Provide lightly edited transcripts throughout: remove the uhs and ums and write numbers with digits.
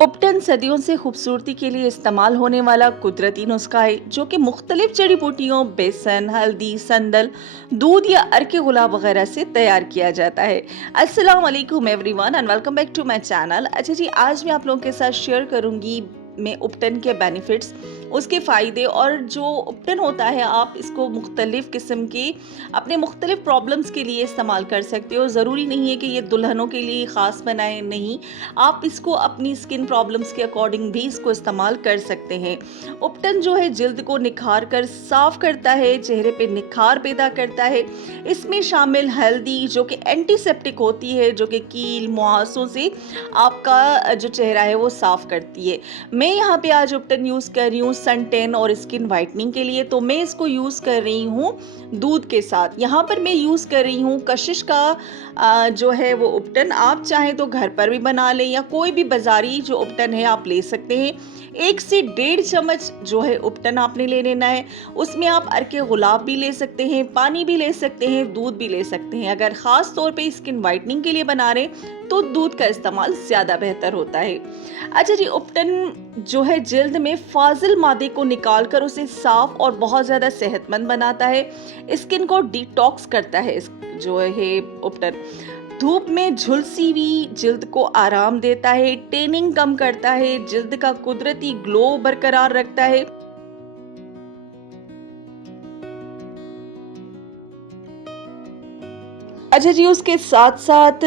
उपटन सदियों से खूबसूरती के लिए इस्तेमाल होने वाला कुदरती नुस्खा है जो कि मुख्तलिफ जड़ी बूटियों, बेसन, हल्दी, संदल, दूध या अरके गुलाब वगैरह से तैयार किया जाता है। अस्सलाम वालेकुम everyone and welcome back to my channel. अच्छा जी, आज मैं आप लोगों के साथ शेयर करूंगी में उपटन के बेनिफिट्स, उसके फ़ायदे। और जो उपटन होता है आप इसको मुख्तलिफ़ किस्म के अपने मुख्तलिफ़ प्रॉब्लम्स के लिए इस्तेमाल कर सकते हो। ज़रूरी नहीं है कि ये दुल्हनों के लिए ख़ास बनाए, नहीं, आप इसको अपनी स्किन प्रॉब्लम्स के अकॉर्डिंग भी इसको इस्तेमाल कर सकते हैं। उपटन जो है जिल्द को निखार कर साफ करता है, चेहरे पे निखार पैदा करता है। इसमें शामिल हल्दी जो कि एंटीसेप्टिक होती है, जो कि कील मुहासों से आपका जो चेहरा है वो साफ करती है। मैं यहाँ पे आज उपटन यूज़ कर रही हूँ सन टेन और स्किन वाइटनिंग के लिए, तो मैं इसको यूज़ कर रही हूँ दूध के साथ। यहाँ पर मैं यूज़ कर रही हूँ कशिश का जो है वो उपटन। आप चाहें तो घर पर भी बना लें या कोई भी बाजारी जो उपटन है आप ले सकते हैं। 1 से 1.5 चम्मच जो है उपटन आपने ले लेना है। उसमें आप अरके गुलाब भी ले सकते हैं, पानी भी ले सकते हैं, दूध भी ले सकते हैं। अगर ख़ास तौर पे स्किन वाइटनिंग के लिए बना रहे तो दूध का इस्तेमाल ज़्यादा बेहतर होता है। अच्छा जी, उपटन जो है जिल्द में फाजिल मादे को निकाल कर उसे साफ और बहुत ज़्यादा सेहतमंद बनाता है। स्किन को डिटॉक्स करता है जो है उपटन। धूप में झुलसी हुई जिल्द को आराम देता है, टेनिंग कम करता है, जिल्द का कुदरती ग्लो बरकरार रखता है। अच्छा जी, उसके साथ साथ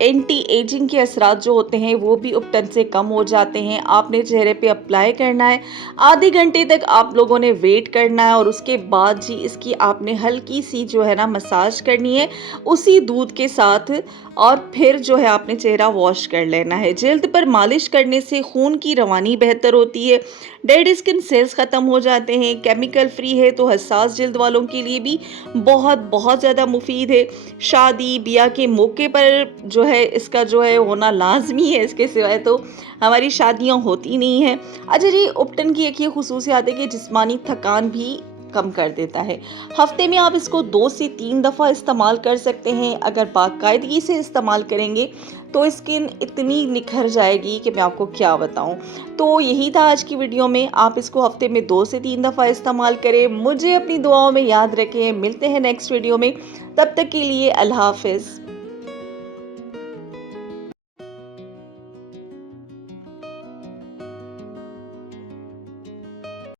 एंटी एजिंग के असरात जो होते हैं वो भी उपटन से कम हो जाते हैं। आपने चेहरे पे अप्लाई करना है, आधे घंटे तक आप लोगों ने वेट करना है और उसके बाद जी इसकी आपने हल्की सी जो है ना मसाज करनी है उसी दूध के साथ, और फिर जो है आपने चेहरा वॉश कर लेना है। जिल्द पर मालिश करने से खून की रवानी बेहतर होती है, डेड स्किन सेल्स ख़त्म हो जाते हैं, केमिकल फ्री है तो हसास जिल्द वालों के लिए भी बहुत बहुत ज़्यादा मुफीद है। शादी ब्याह के मौके पर जो है इसका जो है होना लाजमी है, इसके सिवाय तो हमारी शादियां होती नहीं हैं। अच्छा जी, उपटन की एक ये खुसूसियत है कि जिस्मानी थकान भी कम कर देता है। हफ्ते में आप इसको 2 से 3 दफ़ा इस्तेमाल कर सकते हैं। अगर बाकायदगी से इस्तेमाल करेंगे तो स्किन इतनी निखर जाएगी कि मैं आपको क्या बताऊं। तो यही था आज की वीडियो में। आप इसको हफ्ते में 2 से 3 दफ़ा इस्तेमाल करें। मुझे अपनी दुआओं में याद रखें। मिलते हैं नेक्स्ट वीडियो में, तब तक के लिए अल्लाह हाफिज़।